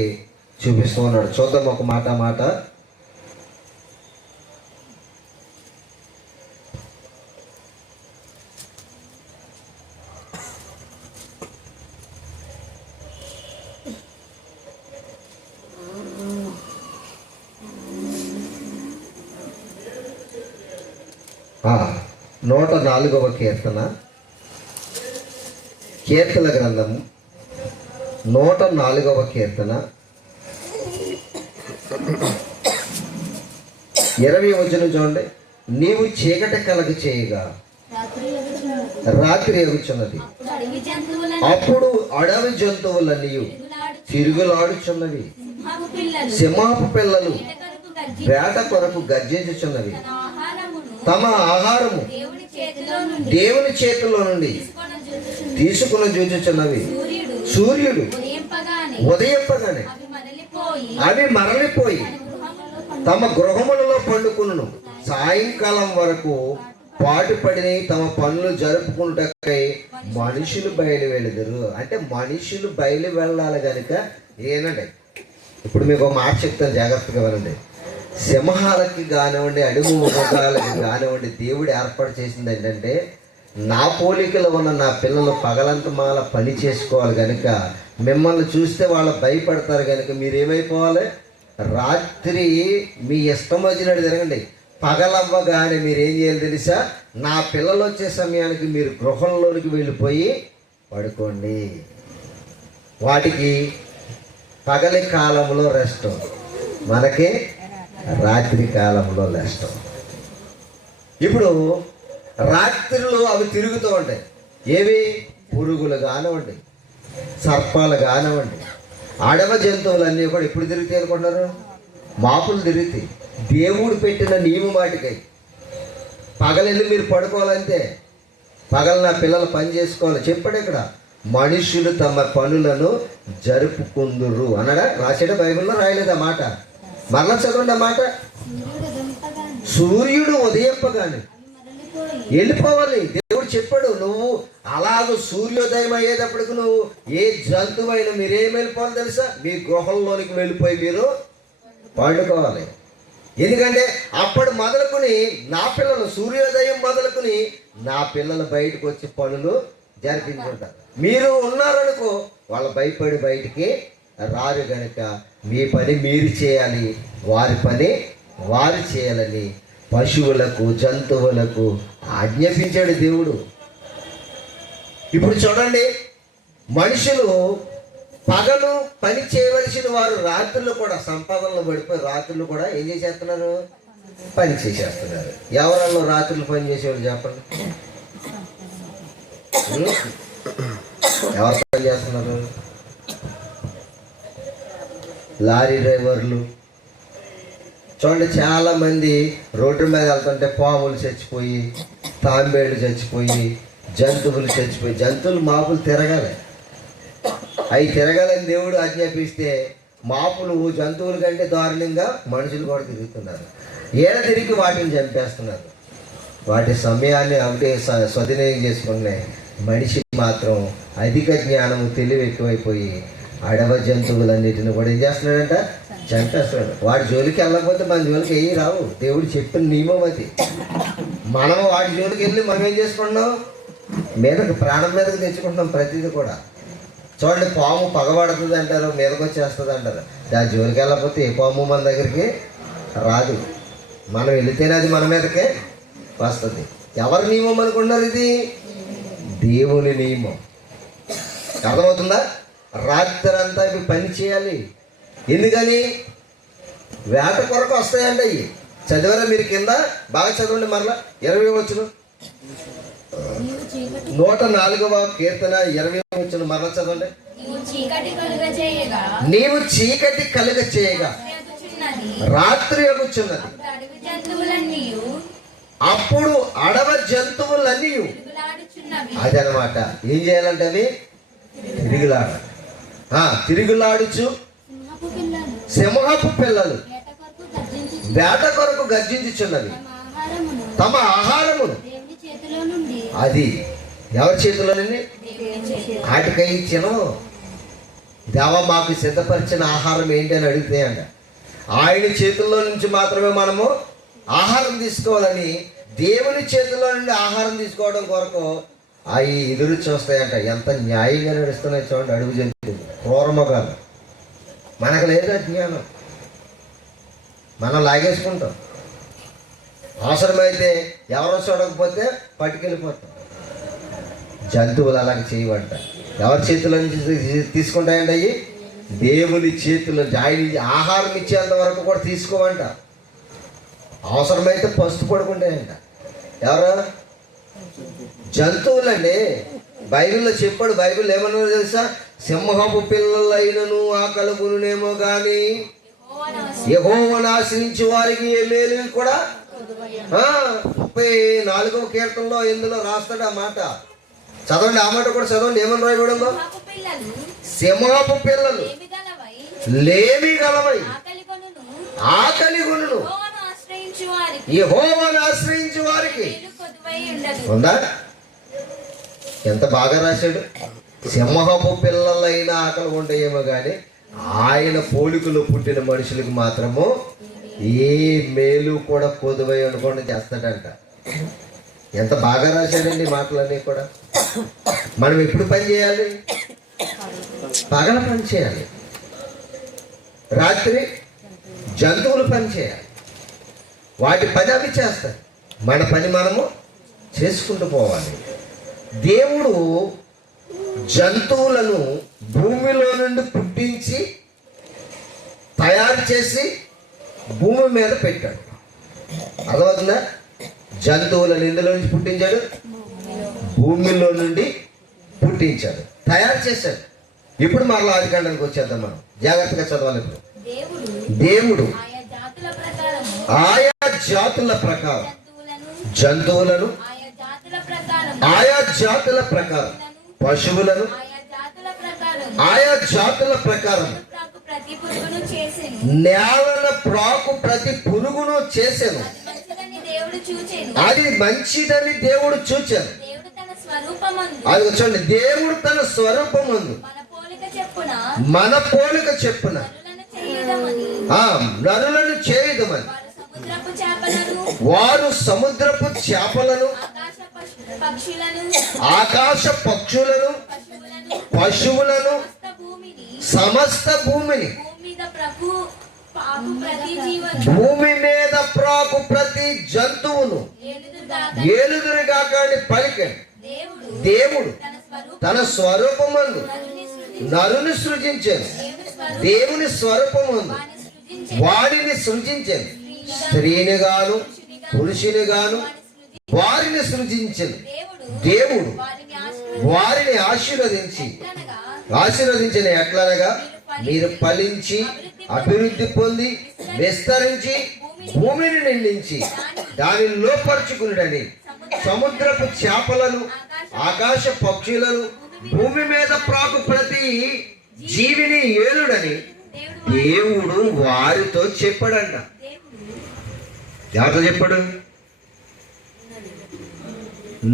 చూపిస్తూ ఉన్నాడు. చూద్దాం ఒక మాట. ఆ 104వ కీర్తన గ్రంథము 104వ కీర్తన 20వ వచనం చూడండి. నీవు చీకటి కలగ చేయగా రాత్రి ఎగుచున్నది, అప్పుడు అడవి జంతువులన్నీ తిరుగులాడుచున్నవి, సింహపు పిల్లలు వేట కొరకు గర్జించుచున్నవి, తమ ఆహారము దేవుని చేతిలో నుండి తీసుకుని చూచుచున్నవి. సూర్యుడు ఉదయింపగానే అవి మరలిపోయి తమ గృహములలో పండుకును, సాయంకాలం వరకు పాటుపడిన తమ పనులు జరుపుకుంటకై మనుషులు బయలు వెళ్ళదురు. అంటే మనుషులు బయలు వెళ్ళాలి కనుక ఏనండి. ఇప్పుడు మీకు ఒక మాట చెప్తాను, జాగ్రత్తగా వినండి. సింహాలకి కానివ్వండి, అడుగు మృగాలకి కానివ్వండి, దేవుడు ఏర్పాటు చేసింది ఏంటంటే, నా పోలికలో ఉన్న నా పిల్లలు పగలంతమాల పని చేసుకోవాలి కనుక మిమ్మల్ని చూస్తే వాళ్ళు భయపడతారు కనుక మీరేమైపోవాలి, రాత్రి మీ ఇష్టం వచ్చినట్టు తిరగండి. పగలవ్వగానే మీరేం చేయాలి తెలుసా, నా పిల్లలు వచ్చే సమయానికి మీరు గృహంలోనికి వెళ్ళిపోయి పడుకోండి. వాటికి పగలి కాలంలో రెస్ట్, మనకి రాత్రి కాలంలో రెస్ట్. ఇప్పుడు రాత్రిలో అవి తిరుగుతూ ఉంటాయి. ఏవి? పురుగులు కానివ్వండి, సర్పాలు కానివ్వండి, అడవ జంతువులన్నీ కూడా ఇప్పుడు తిరుగుతాయి అనుకుంటున్నారు, మాపులు తిరుగుతాయి. దేవుడు పెట్టిన నియమం వాటికై పగలెళ్ళి మీరు పడుకోవాలంటే, పగలు నా పిల్లలు పని చేసుకోవాలి చెప్పాడు. ఇక్కడ మనుషులు తమ పనులను జరుపుకుందురు అనగా రాసేట బైబిల్లో రాయలేదు ఆ మాట. మరలా చదవండి ఆ మాట. సూర్యుడు ఉదయింపగానే వెళ్ళిపోవాలి. దేవుడు చెప్పాడు, నువ్వు అలాగ సూర్యోదయం అయ్యేటప్పటికి నువ్వు ఏ జంతువైనా మీరేం వెళ్ళిపోవాలి తెలుసా, మీ గృహంలోనికి వెళ్ళిపోయి మీరు పండుకోవాలి. ఎందుకంటే అప్పుడు మొదలుకొని నా పిల్లలు సూర్యోదయం మొదలుకొని నా పిల్లలు బయటకు వచ్చి పనులు జరిపించుకుంటారు. మీరు ఉన్నారనుకో వాళ్ళు భయపడి బయటికి రారు కనుక మీ పని మీరు చేయాలి, వారి పని వారు చేయాలని పశువులకు జంతువులకు ఆజ్ఞాపించాడు దేవుడు. ఇప్పుడు చూడండి, మనుషులు పగలు పని చేయవలసిన వారు రాత్రులు కూడా సంపాదనలో పడిపోయి రాత్రులు కూడా ఏం చేసేస్తున్నారు, పని చేసేస్తున్నారు. ఎవరన్నా రాత్రులు పని చేసేవాళ్ళు చెప్పండి, ఎవరు పని చేస్తున్నారు? లారీ డ్రైవర్లు చూడండి, చాలామంది రోడ్డు మీద వెళ్తుంటే పాములు చచ్చిపోయి, తాంబేళ్ళు చచ్చిపోయి, జంతువులు చచ్చిపోయి, జంతువులు మాపులు తిరగాలి, అవి తిరగాలని దేవుడు ఆజ్ఞాపిస్తే మాపులు జంతువుల కంటే దారుణంగా మనుషులు కూడా తిరుగుతున్నారు. ఏడ తిరిగి వాటిని చంపేస్తున్నారు. వాటి సమయాన్ని ఒకటే సద్వినియోగం చేసుకునే మనిషి మాత్రం అధిక జ్ఞానము తెలివి ఎక్కువైపోయి అడవ జంతువులన్నిటిని కూడా ఏం చేస్తున్నాడంట, చంపేస్తున్నాడు. వాడి జోలికి వెళ్ళకపోతే మన జోలికి ఏవి రావు. దేవుడు చెప్పిన నియమం అది. మనం వాడి జోలికి వెళ్ళి మనం ఏం చేసుకుంటున్నాం, మీదకి ప్రాణం మీదకి తెచ్చుకుంటున్నాం ప్రతిదీ కూడా. చూడండి, పాము పగబడుతుంది అంటారు, మీదకి వచ్చేస్తుంది అంటారు. దాని జోలికి వెళ్ళకపోతే ఏ పాము మన దగ్గరికి రాదు. మనం వెళితేనే అది మన మీదకే వస్తుంది. ఎవరి నియమం అనుకున్నారు? ఇది దేవుని నియమం. అర్థమవుతుందా? రాత్రంతా ఇవి పని చేయాలి. ఎందుకని? వేట కొరకు వస్తాయండి అవి. చదివారా మీరు? కింద బాగా చదవండి. మరలా 20 వచ్చును, 104వ కీర్తన 20 వచ్చును. మరలా చదవండి. నీవు చీకటి కలుగ చేయగా రాత్రి అగుచున్నది, అప్పుడు అడవ జంతువులన్నీ అదనమాట. ఏం చేయాలంటే అవి తిరుగులాడుచు సింహపు పిల్లలు వేట కొరకు గర్జించుచున్నది, తమ ఆహారమును. అది ఎవరి చేతిలోనండి? వాటికై ఇచ్చిన దేవ మాకు సిద్ధపరిచిన ఆహారం ఏంటి అని అడిగితే ఆయన చేతుల్లో నుంచి మాత్రమే మనము ఆహారం తీసుకోవాలని, దేవుని చేతుల్లో నుండి ఆహారం తీసుకోవడం కొరకు అవి ఎదురు చూస్తాయంట. ఎంత న్యాయంగా నడుస్తున్నాయి చూడండి. అడుగు జంతువులు, క్రూరమగాలు. మనకు లేదా జ్ఞానం, మనం లాగేసుకుంటాం. అవసరమైతే ఎవరో చూడకపోతే పట్టుకెళ్ళిపోతాం. జంతువులు అలాగే చేయవంట. ఎవరి చేతుల నుంచి తీసుకుంటాయండి? అవి దేవుని చేతుల. ఆయన ఆహారం ఇచ్చేంత వరకు కూడా తీసుకోవంట. అవసరమైతే పసుపు పడుకుంటాయంట. ఎవరు? జంతువులండి. బైబిల్లో చెప్పాడు. బైబిల్ ఏమన్నా తెలుసా? సింహపు పిల్లలైనను ఆకలుగునేమో కానీ యెహోవాను ఆశ్రయించే వారికి ఏ మేలు కూడా. 34వ కీర్తనలో ఇందులో రాస్తాడు ఆ మాట. చదవండి, ఆ మాట కూడా చదవండి. ఏమని రాయబడిందో? సింహపు పిల్లలు లేమి గలవై ఆకలి కొనును యెహోవాను ఆశ్రయించే వారికి ఉందా? ఎంత బాగా రాశాడు. సింహపు పిల్లలైన ఆకలి ఉంటాయేమో కానీ ఆయన పోలికలో పుట్టిన మనుషులకు మాత్రము ఏ మేలు కూడా కొదువై అనుకోండి చేస్తాడంట. ఎంత బాగా రాశాడండి మాటలన్నీ కూడా. మనం ఎప్పుడు పని చేయాలి? పగల పని చేయాలి, రాత్రి జంతువులు పని చేయాలి. వాటి పని అవి చేస్తాయి, మన పని మనము చేసుకుంటూ పోవాలి. దేవుడు జంతువులను భూమిలో నుండి పుట్టించి తయారు చేసి భూమి మీద పెట్టాడు. అర్థమవుతుందా? జంతువులను ఇందులో నుంచి పుట్టించాడు, భూమిలో నుండి పుట్టించాడు, తయారు చేశాడు. ఇప్పుడు మరలా ఆదికాండానికి వచ్చేద్దాం. మనం జాగ్రత్తగా చదవాలి. ఇప్పుడు దేవుడు ఆయా జాతుల ప్రకారం జంతువులను, ఆయా జాతుల ప్రకారం పశువులను, ఆయా జాతుల ప్రకారం నేలన ప్రాకు ప్రతి పురుగును చేసెను. అది మంచిదని దేవుడు చూచాను. అది చూడండి, దేవుడు తన స్వరూపమందు మన పోలిక చెప్పున నరులను చేయుదమని వారు సముద్రపు చేపలను, ఆకాశ పక్షులను, పశువులను, సమస్త భూమిని, భూమి మీద ప్రాకు ప్రతి జంతువును ఏలుదురుగా కానీ పలికాడు. దేవుడు తన స్వరూపమందు నరుని సృజించాను. దేవుని స్వరూపమందు వాడిని సృజించాను. స్త్రీని గాను పురుషుని గాను వారిని సృజించాను. దేవుడు వారిని ఆశీర్వదించిన ఎట్లనగా మీరు ఫలించి అభివృద్ధి పొంది విస్తరించి భూమిని నిండించి దానిని లోపరుచుకునుడని సముద్రపు చేపలను, ఆకాశ పక్షులను, భూమి మీద ప్రాకు ప్రతి జీవిని ఏలుడని దేవుడు వారితో చెప్పాడంట. ఎవరితో చెప్పాడు?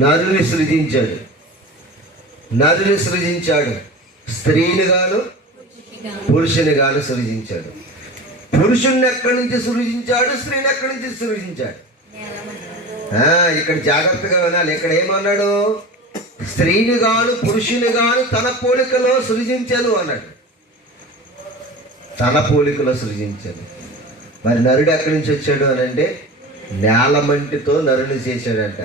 నరుని సృజించాడు. నరుని సృజించాడు. స్త్రీని గాను పురుషుని గాను సృజించాడు. పురుషుణ్ణి ఎక్కడి నుంచి సృజించాడు? స్త్రీని ఎక్కడి నుంచి సృజించాడు? ఇక్కడ జాగ్రత్తగా వినాలి. ఇక్కడ ఏమన్నాడు? స్త్రీని గాను పురుషుని గాను తన పోలికలో సృజించను అన్నాడు. తన పోలికలో సృజించను. మరి నరుడు ఎక్కడి నుంచి వచ్చాడు అని అంటే నేల మంటితో నరుని చేశాడంట.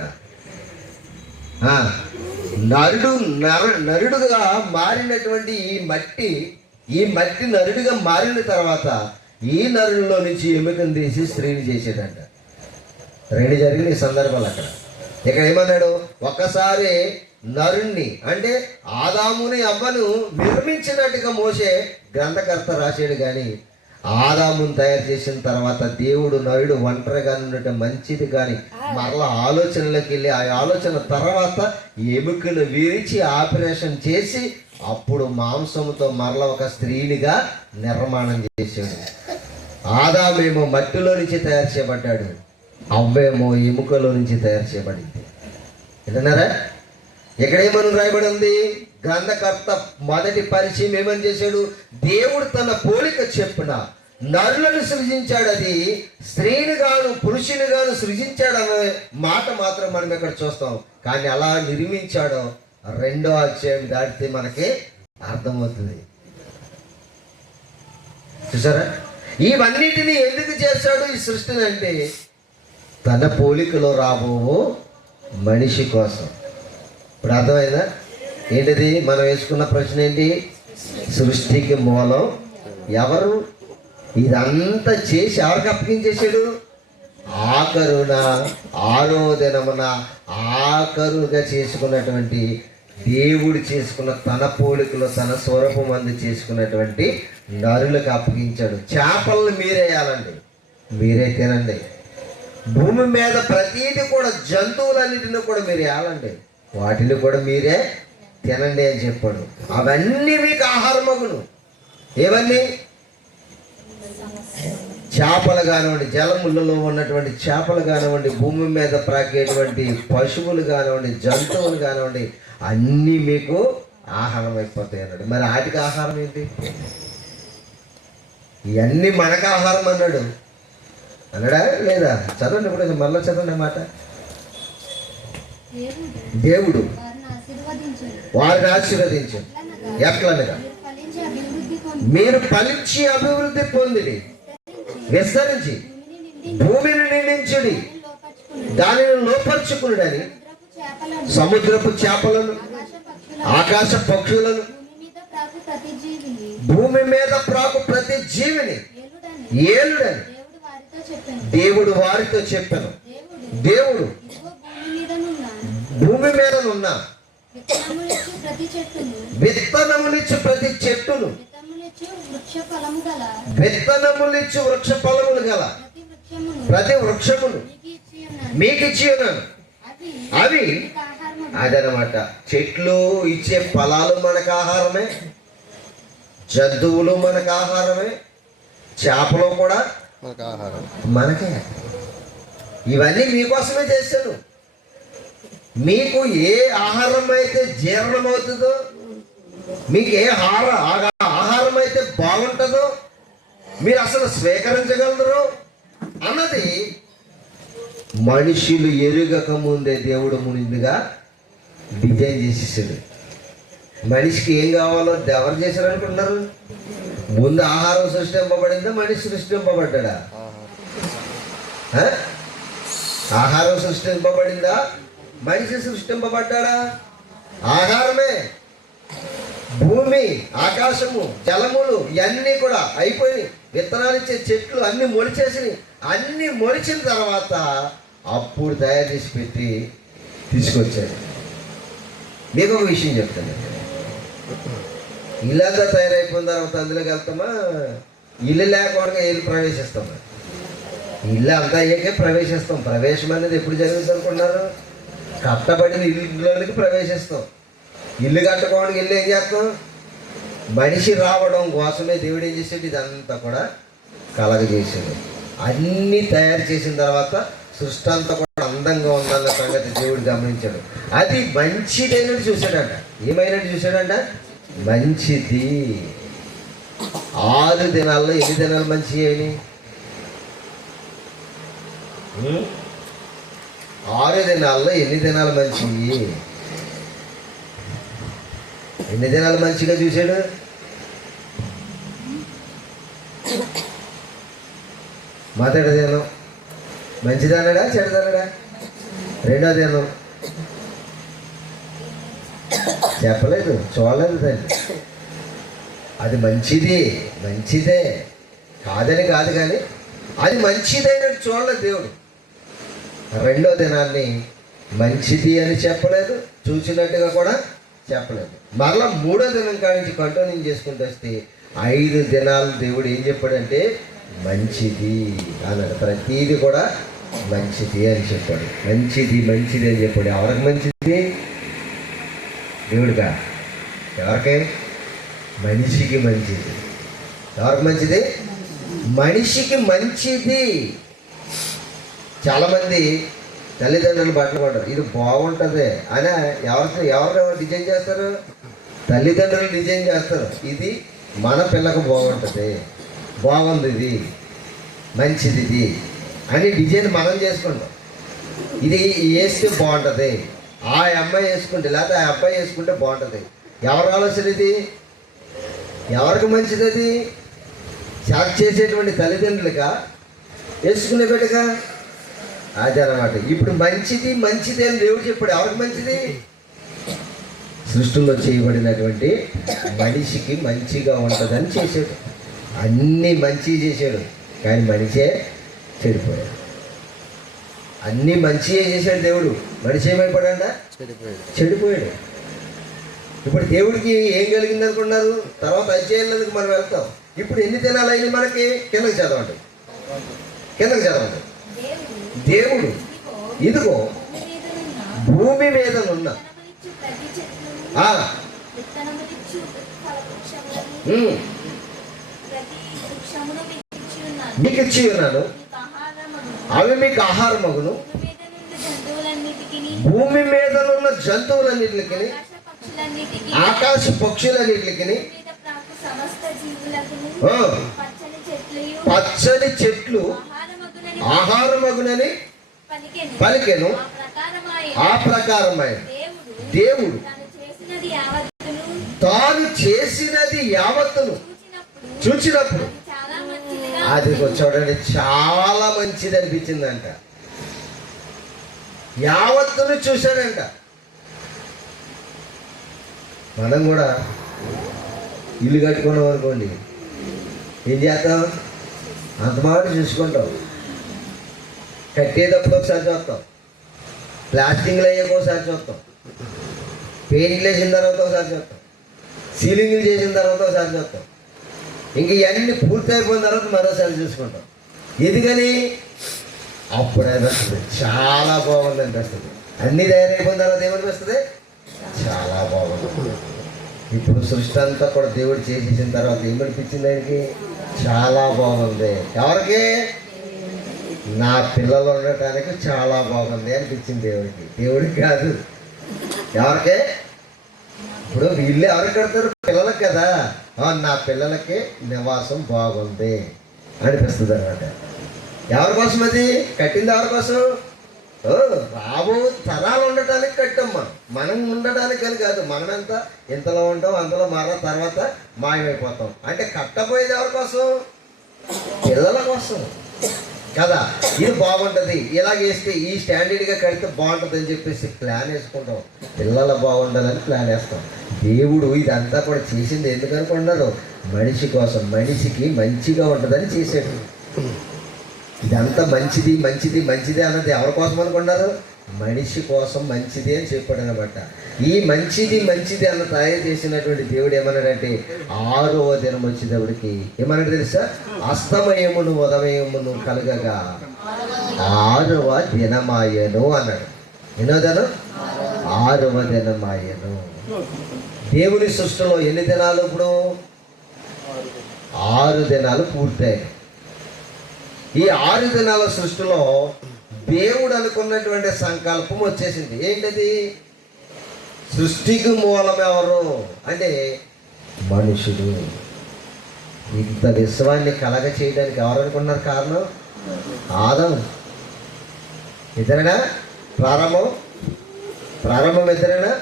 నరుడుగా మారినటువంటి ఈ మట్టి నరుడిగా మారిన తర్వాత ఈ నరుడిలో నుంచి ఎముకను తీసి స్త్రీని చేసాడంట. రెండు జరిగిన ఈ సందర్భాలు అక్కడ. ఇక్కడ ఏమన్నాడు, ఒక్కసారి నరుణ్ణి అంటే ఆదాముని అవ్వను నిర్మించినట్టుగా మోసే గ్రంథకర్త రాశాడు. కానీ ఆదామును తయారు చేసిన తర్వాత దేవుడు నరుడు ఒంటరిగా ఉండటం మంచిది కానీ మరలా ఆలోచనలోకి వెళ్ళి ఆ ఆలోచన తర్వాత ఎముకను విరిచి ఆపరేషన్ చేసి అప్పుడు మాంసముతో మరలా ఒక స్త్రీనిగా నిర్మాణం చేశాడు. ఆదామేమో మట్టిలో నుంచి తయారు చేయబడ్డాడు, అవ్వేమో ఎముకలో నుంచి తయారు చేయబడింది. విన్నారా? ఎక్కడేమని రాయబడి ఉంది? గ్రంథకర్త మొదటి పరిచయం ఏమని చేశాడు? దేవుడు తన పోలిక చెప్పున నరులను సృజించాడు. అది స్త్రీని గాను పురుషుని గాను సృజించాడు అనే మాట మాత్రం మనం ఇక్కడ చూస్తాం. కానీ అలా నిర్మించాడో 2వ అధ్యాయం దాటితే మనకి అర్థమవుతుంది. చూసారా? ఇవన్నిటిని ఎందుకు చేశాడు ఈ సృష్టిని అంటే తన పోలికలో రాబో మనిషి కోసం. ఇప్పుడు అర్థమైందా? ఏంటిది మనం వేసుకున్న ప్రశ్న ఏంటి? సృష్టికి మూలం ఎవరు? ఇదంతా చేసి ఎవరికి అప్పగించేశాడు? ఆఖరున 6వ దినమున ఆఖరుగా చేసుకున్నటువంటి దేవుడు చేసుకున్న తన పోలికలో తన స్వరూపం అందు చేసుకున్నటువంటి నరులకు అప్పగించాడు. చేపలను మీరేయాలండి, మీరే తినండి. భూమి మీద ప్రతీది కూడా జంతువులన్నిటిని కూడా మీరు వేయాలండి, వాటిని కూడా మీరే తినండి అని చెప్పాడు. అవన్నీ మీకు ఆహారమగును. ఏవన్నీ? చేపలు కానివ్వండి, జలములలో ఉన్నటువంటి చేపలు కానివ్వండి, భూమి మీద ప్రాకేటువంటి పశువులు కానివ్వండి, జంతువులు కానివ్వండి, అన్నీ మీకు ఆహారం అయిపోతాయి అన్నాడు. మరి వాటికి ఆహారం ఏంటి? ఇవన్నీ మనకు ఆహారం అన్నాడు. అన్నాడా లేదా? చదవండి, ఇప్పుడు మళ్ళీ చదవండి మాట. దేవుడు వారిని ఆశీర్వదించు. ఎట్లనగా మీరు ఫలించి అభివృద్ధి పొందిడి, విస్తరించి భూమిని నిండించుడి, దానిని లోపరుచుకునుడని సముద్రపు చేపలను ఆకాశ పక్షులను భూమి మీద ప్రాకు ప్రతి జీవిని ఏలుడని దేవుడు వారితో చెప్పాను. దేవుడు భూమి మీదనున్న విత్తనములిచ్చు ప్రతి చెట్టును, విత్తనములిచ్చు వృక్ష ఫలములు గల ప్రతి వృక్షమును మీకు ఇచ్చి ఉన్నాను. అవి అదనమాట. చెట్లు ఇచ్చే ఫలాలు మనకు ఆహారమే, జంతువులు మనకు ఆహారమే, చేపలు కూడా మనకే. ఇవన్నీ మీకోసమే చేశాను. మీకు ఏ ఆహారం అయితే జీర్ణమవుతుందో, మీకు ఏ ఆహారం అయితే బాగుంటుందో, మీరు అసలు స్వీకరించగలరు అన్నది మనుషులు ఎరుగక ముందే దేవుడు ముందుగా డిజైన్ చేసేసాడు. మనిషికి ఏం కావాలో ఎవరు చేశారు అనుకుంటున్నారు? ముందు ఆహారం సృష్టింపబడిందా, మనిషి సృష్టింపబడ్డా? ఆహారం సృష్టింపబడిందా, మనిషి సృష్టింపబడ్డా? ఆహారమే. భూమి, ఆకాశము, జలములు ఇవన్నీ కూడా అయిపోయి విత్తనాలు ఇచ్చే చెట్లు అన్ని మొలిచేసినాయి. అన్ని మొలిచిన తర్వాత అప్పుడు తయారు చేసి పెట్టి తీసుకొచ్చాడు. మీకు ఒక విషయం చెప్తాను. ఇల్లంతా తయారైపోయిన తర్వాత అందులోకి వెళ్తామా, ఇల్లు లేకుండా వెళ్ళి ప్రవేశిస్తామా? ఇల్లు అంతా అయ్యాకే ప్రవేశిస్తాం. ప్రవేశం అనేది ఎప్పుడు జరుగుతుంది అనుకున్నారు? కట్టబడిన ఇల్లులోనికి ప్రవేశిస్తాం. ఇల్లు కట్టుకోవడానికి ఇల్లు ఏం చేస్తాం? మనిషి రావడం కోసమే దేవుడు ఏం చేసాడు? ఇదంతా కూడా కలగజేసాడు. అన్నీ తయారు చేసిన తర్వాత సృష్టి అంతా కూడా అందంగా ఉందన్న సంగతి దేవుడు గమనించాడు. అది మంచిదైనట్టు చూశాడంట. ఏమైనట్టు చూశాడంట? మంచిది. 6 దినాల్లో ఎన్ని దినాలు మంచి అయినాయి? 6 దినాల్లో ఎన్ని దినాలు మంచివి? ఎన్ని దినాలు మంచిగా చూశాడు? మొదటి దినం మంచిదన్నాడా చెడ్డదన్నాడా? రెండో దినం చెప్పలేదు, చూడలేదు దాన్ని. అది మంచిదే కాదని కాదు, కానీ అది మంచిదైనట్టు చూడలేదు దేవుడు. రెండో దినాన్ని మంచిది అని చెప్పలేదు, చూసినట్టుగా కూడా చెప్పలేదు. మరలా మూడో దినం కాడించి కంటిన్యూ చేసుకుంటూ వస్తే 5 దినాలు దేవుడు ఏం చెప్పాడంటే మంచిది అన్నాడు. ప్రతీది కూడా మంచిది అని చెప్పాడు. మంచిది అని చెప్పాడు. ఎవరికి మంచిది? దేవుడిగా. ఎవరికి? మనిషికి మంచిది. ఎవరికి మంచిది? మనిషికి మంచిది. చాలామంది తల్లిదండ్రులు బట్టలు కొంటారు, ఇది బాగుంటుంది అని ఎవరు డిజైన్ చేస్తారు? తల్లిదండ్రులు డిజైన్ చేస్తారు. ఇది మన పిల్లకు బాగుంటుంది, బాగుంది, ఇది మంచిది ఇది అని డిజైన్ మనం చేసుకుంటాం. ఇది వేస్తే బాగుంటుంది, ఆ అమ్మాయి వేసుకుంటే లేకపోతే ఆ అబ్బాయి వేసుకుంటే బాగుంటుంది. ఎవరు ఆలోచన ఇది? ఎవరికి మంచిది? అది చాట్ చేసేటువంటి తల్లిదండ్రులుగా, వేసుకునే బిడ్డగా. అదనమాట. ఇప్పుడు మంచిది అని దేవుడు చెప్పాడు. ఎవరికి మంచిది? సృష్టిలో చేయబడినటువంటి మనిషికి మంచిగా ఉంటుందని చేశాడు. అన్నీ మంచి చేశాడు, కానీ మనిషే చెడిపోయాడు. అన్నీ మంచిగా చేశాడు దేవుడు, మనిషి ఏమైపోయాడా? చెడిపోయాడు. ఇప్పుడు దేవుడికి ఏం కలిగింది అనుకున్నారు? తర్వాత అధ్యాయులకు మనం వెళ్తాం. ఇప్పుడు ఎన్ని దినాలు అయినాయి మనకి? కిందకి చదవండి. దేవుడు ఇదిగో భూమి మీదనున్న మీకు ఇచ్చి ఉన్నాను, అవి మీకు ఆహారమగును. భూమి మీదనున్న జంతువులన్నిటికి, ఆకాశ పక్షులన్నిటికి, పచ్చని చెట్లు ఆహారమగునని పలికెను. ఆ ప్రకారమైన దేవుడు తాను చేసినది యావత్తును చూచినప్పుడు అది చూడండి, చాలా మంచిది అనిపించిందంట. యావత్తును చూశాడంట. మనం కూడా ఇల్లు కట్టుకున్నాం అనుకోండి, ఏం చేస్తాం? అంత మాట చూసుకుంటాం. కట్టేటప్పుడు ఒకసారి చూస్తాం, ప్లాస్టింగ్లు అయ్యాక ఒకసారి చూస్తాం, పెయింట్లు వేసిన తర్వాత ఒకసారి చూస్తాం, సీలింగ్లు చేసిన తర్వాత ఒకసారి చూస్తాం, ఇంక ఇవన్నీ పూర్తి అయిపోయిన తర్వాత మరోసారి చూసుకుంటాం. ఎందుకని? అప్పుడు అనిపిస్తుంది చాలా బాగుంది అనిపిస్తుంది. అన్నీ తయారైపోయిన తర్వాత ఏమనిపిస్తుంది? చాలా బాగుంది. ఇప్పుడు సృష్టి అంతా కూడా దేవుడు చేసేసిన తర్వాత ఏమనిపించింది ఆయనకి? చాలా బాగుంది. ఎవరికి? నా పిల్లలు ఉండటానికి చాలా బాగుంది అనిపించింది దేవుడికి. దేవుడికి కాదు, ఎవరికే? ఇప్పుడు వీళ్ళు ఎవరికి కడతారు? పిల్లలకి కదా. నా పిల్లలకి నివాసం బాగుంది అనిపిస్తుంది అనమాట. ఎవరి కోసం అది కట్టింది? ఎవరి కోసం? రాబో తరాలు ఉండటానికి కట్టాం. మనం ఉండటానికి అని కాదు. మనం ఎంత ఇంతలో ఉంటాం, అందులో మరో తర్వాత మాయమైపోతాం. అంటే కట్టబోయేది ఎవరి కోసం? పిల్లల కోసం కదా. ఇది బాగుంటుంది, ఇలాగ వేస్తే ఈ స్టాండర్డ్గా కడితే బాగుంటుంది అని చెప్పేసి ప్లాన్ వేసుకుంటాం. పిల్లలు బాగుండాలని ప్లాన్ వేస్తాం. దేవుడు ఇదంతా కూడా చేసింది ఎందుకు అనుకున్నారు? మనిషి కోసం, మనిషికి మంచిగా ఉంటుందని చేసాడు. ఇదంతా మంచిది అన్నది ఎవరి కోసం అనుకున్నారు? మనిషి కోసం మంచిది అని చెప్పాడు అనమాట. ఈ మంచిది అన్న తయారు చేసినటువంటి దేవుడు ఏమన్నాడంటే 6వ దినం వచ్చేటప్పటికి ఏమన్నాడు తెలుసా? అస్తమయమును ఉదయమును కలగగా 6వ దినమాయను అన్నాడు. ఎన్నో దినం? 6వ దినమాయను. దేవుని సృష్టిలో ఎన్ని దినాలు? ఇప్పుడు 6 దినాలు పూర్తయ్యాయి. ఈ 6 దినాల సృష్టిలో దేవుడు అనుకున్నటువంటి సంకల్పం వచ్చేసింది. ఏంటది? సృష్టికి మూలం ఎవరు అంటే మనుషుడు. ఇంత విశ్వాన్ని కలగ చేయడానికి ఎవరు అనుకున్నారు? కారణం ఆదాము. ఇద్దరేనా? ప్రారంభం ఇద్దరేనా?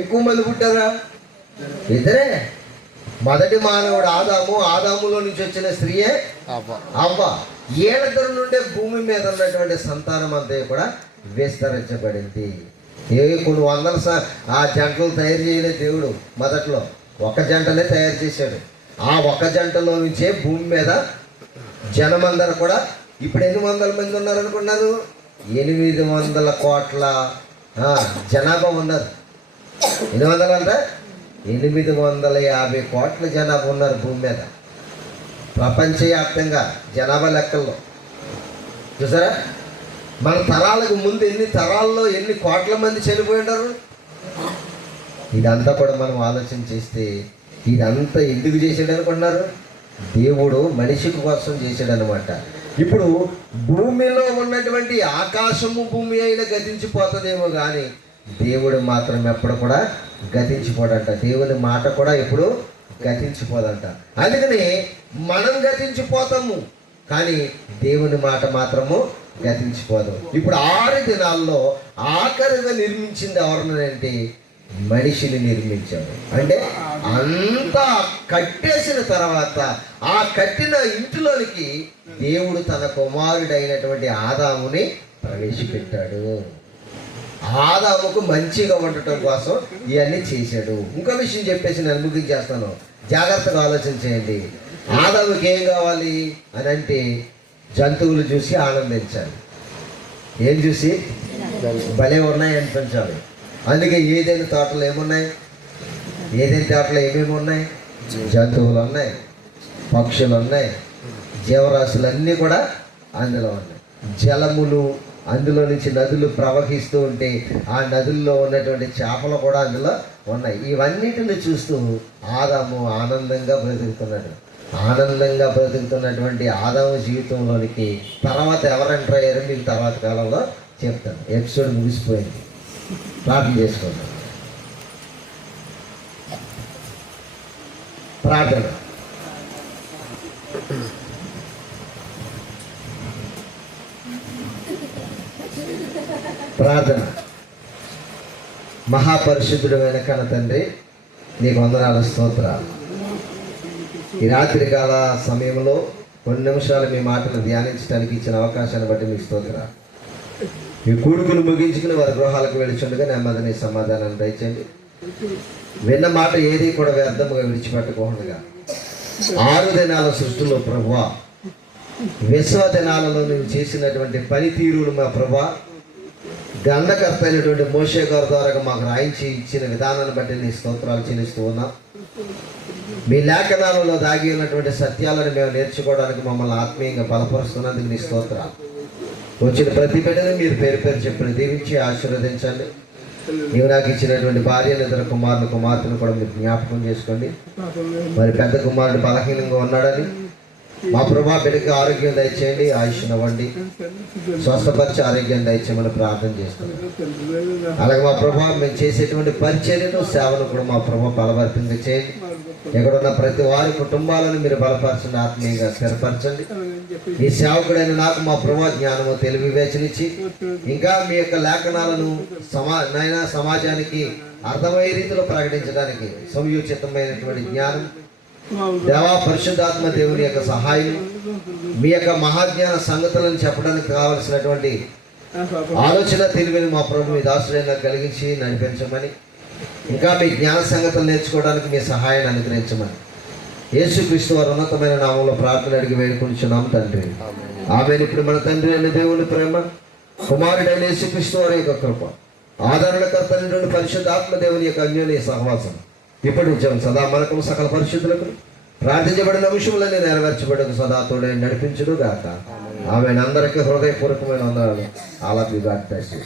ఎక్కువ మంది పుట్టారా? ఇద్దరే. మొదటి మానవుడు ఆదాము, ఆదాములో నుంచి వచ్చిన స్త్రీయే అవ్వ. వీళ్ళిద్దరి నుండే భూమి మీద ఉన్నటువంటి సంతానం అంతా కూడా విస్తరించబడింది. కొన్ని వందల ఆ జంటలు తయారు చేయలేదు దేవుడు. మొదట్లో ఒక జంటనే తయారు చేశాడు. ఆ ఒక జంటలో నుంచే భూమి మీద జనమందరూ కూడా ఇప్పుడు ఎన్ని వందల మంది ఉన్నారనుకున్నారు? 800 కోట్ల జనాభా ఉన్నారు. 800 అంటే 850 కోట్ల జనాభా ఉన్నారు భూమి మీద, ప్రపంచవ్యాప్తంగా జనాభా లెక్కల్లో. చూసారా, మన తరాలకు ముందు ఎన్ని తరాల్లో ఎన్ని కోట్ల మంది చనిపోయి ఉంటారు. ఇదంతా కూడా మనం ఆలోచన చేస్తే ఇదంతా ఎందుకు చేసాడు అనుకుంటున్నారు? దేవుడు మనిషి కోసం చేశాడు అనమాట. ఇప్పుడు భూమిలో ఉన్నటువంటి ఆకాశము భూమి అయినా గతించిపోతుందేమో కానీ దేవుడు మాత్రం ఎప్పుడు కూడా గతించిపోడంట. దేవుని మాట కూడా ఎప్పుడు గతించిపోదంట. అందుకని మనం గతించిపోతాము కానీ దేవుని మాట మాత్రము గతించిపోదు. ఇప్పుడు 6 దినాల్లో ఆఖరిగా నిర్మించింది ఎవరినంటే మనిషిని నిర్మించాడు. అంటే అంతా కట్టేసిన తర్వాత ఆ కట్టిన ఇంటిలోనికి దేవుడు తన కుమారుడైనటువంటి ఆదాముని ప్రవేశపెట్టాడు. ఆదాముకు మంచిగా ఉండటం కోసం ఇవన్నీ చేశాడు. ఇంకో విషయం చెప్పేసి నేను ముగించేస్తాను, జాగ్రత్తగా ఆలోచన చేయండి. ఆదాముకి ఏం కావాలి అని అంటే జంతువులు చూసి ఆనందించాలి. ఏం చూసి? భలే ఉన్నాయి అనిపించాలి. అందుకే ఏదైనా తోటలో ఏమున్నాయి? ఏదైనా తోటలో ఏమేమి ఉన్నాయి? జంతువులు ఉన్నాయి, పక్షులు ఉన్నాయి, జీవరాశులు అన్నీ కూడా అందులో ఉన్నాయి. జలములు, అందులో నుంచి నదులు ప్రవహిస్తూ ఉంటే ఆ నదుల్లో ఉన్నటువంటి చేపలు కూడా అందులో ఉన్నాయి. ఇవన్నిటిని చూస్తూ ఆదాము ఆనందంగా బ్రతుకుతున్నాడు. ఆనందంగా బ్రతుకుతున్నటువంటి ఆదాము జీవితంలోనికి తర్వాత ఎవరు ఎంటర్ అయ్యారో మీకు తర్వాత కాలంలో చెప్తాను. ఎపిసోడ్ ముగిసిపోయింది. ప్రార్థన చేసుకుందాం. ప్రార్థన. ప్రార్థన. మహాపరిశుద్ధుడైన కన్న తండ్రి, నీకు వందనాలు, స్తోత్రాలు. ఈ రాత్రికాల సమయంలో కొన్ని నిమిషాలు మీ మాటలు ధ్యానించడానికి ఇచ్చిన అవకాశాన్ని బట్టి మీకు స్తోత్రాలు. మీ కూడుకులు ముగించుకుని వారి గృహాలకు వెళుచుండగా నెమ్మదిని సమాధానాన్ని దయచేయండి. విన్న మాట ఏది కూడా వ్యర్థముగా విడిచిపెట్టకుండా 6 దినాల సృష్టిలో ప్రభువా, విశ్వ దినాలలో నువ్వు చేసినటువంటి పనితీరులు మా ప్రభువా, గంధకర్త అయినటువంటి మోషే గారి ద్వారా మాకు రాయించి ఇచ్చిన విధానాన్ని బట్టి నీ స్తోత్రాలు చెల్లిస్తూ ఉన్నాం. మీ లేఖనాలలో దాగి ఉన్నటువంటి సత్యాలను మేము నేర్చుకోవడానికి మమ్మల్ని ఆత్మీయంగా బలపరుస్తున్నందుకు నీ స్తోత్రాలు. వచ్చిన ప్రతి బిడ్డను మీరు పేరు పేరు చెప్పిన దీవించి ఆశీర్వదించండి. నీవు నాకు ఇచ్చినటువంటి భార్యను, ఇతర కుమార్తెను కూడా మీరు జ్ఞాపకం చేసుకోండి. మరి పెద్ద కుమారుడు బలహీనంగా ఉన్నాడని మా ప్రభా బిడ్డకి ఆరోగ్యం దయచేయండి, ఆయుష్ను ఇవ్వండి, స్వస్థపరిచి ఆరోగ్యం దయచేయమని ప్రార్థన చేస్తున్నాం. అలాగే మా ప్రభా మేము చేసేటువంటి పరిచర్యను, సేవను కూడా మా ప్రభా బలవర్తంగా చేయండి. ఎక్కడున్న ప్రతి వారి కుటుంబాలను మీరు బలపరచండి, ఆత్మీయంగా స్థిరపరచండి. ఈ సేవకుడైన నాకు మా ప్రభా జ్ఞానము, తెలివి, వివేచనిచ్చి ఇంకా మీ యొక్క లేఖనాలను సమాజానికి అర్థమయ్యే రీతిలో ప్రకటించడానికి సంయోచితమైనటువంటి జ్ఞానం, దేవా పరిశుద్ధాత్మ దేవుని యొక్క సహాయం, మీ యొక్క మహాజ్ఞాన సంగతులను చెప్పడానికి కావలసినటువంటి ఆలోచన తెలివిని మా ప్రభు మీ దాసుడైనా కలిగించి నడిపించమని, ఇంకా మీ జ్ఞాన సంగతులు నేర్చుకోవడానికి మీ సహాయాన్ని అనుగ్రహించమని యేసుక్రీస్తు వారి ఉన్నతమైన నామంలో ప్రార్థన అడిగి వేడుకొనిచున్నాం తండ్రి. ఆమెను. ఇప్పుడు మన తండ్రి అయిన దేవుని ప్రేమ, కుమారుడైన యేసుక్రీస్తు వారి యొక్క కృప, ఆదరణకర్త అయినటువంటి పరిశుద్ధాత్మ దేవుని యొక్క అన్యోన్య సహవాసం ఇప్పుడు సదా మనకు సకల పరిశుద్ధులకు ప్రార్థించబడిన అంశములన్నీ నెరవేర్చబడకు సదా తోడే నడిపించుడు గాక. ఆమె అందరికీ హృదయపూర్వకమైన వందనాలు. All of you God bless you.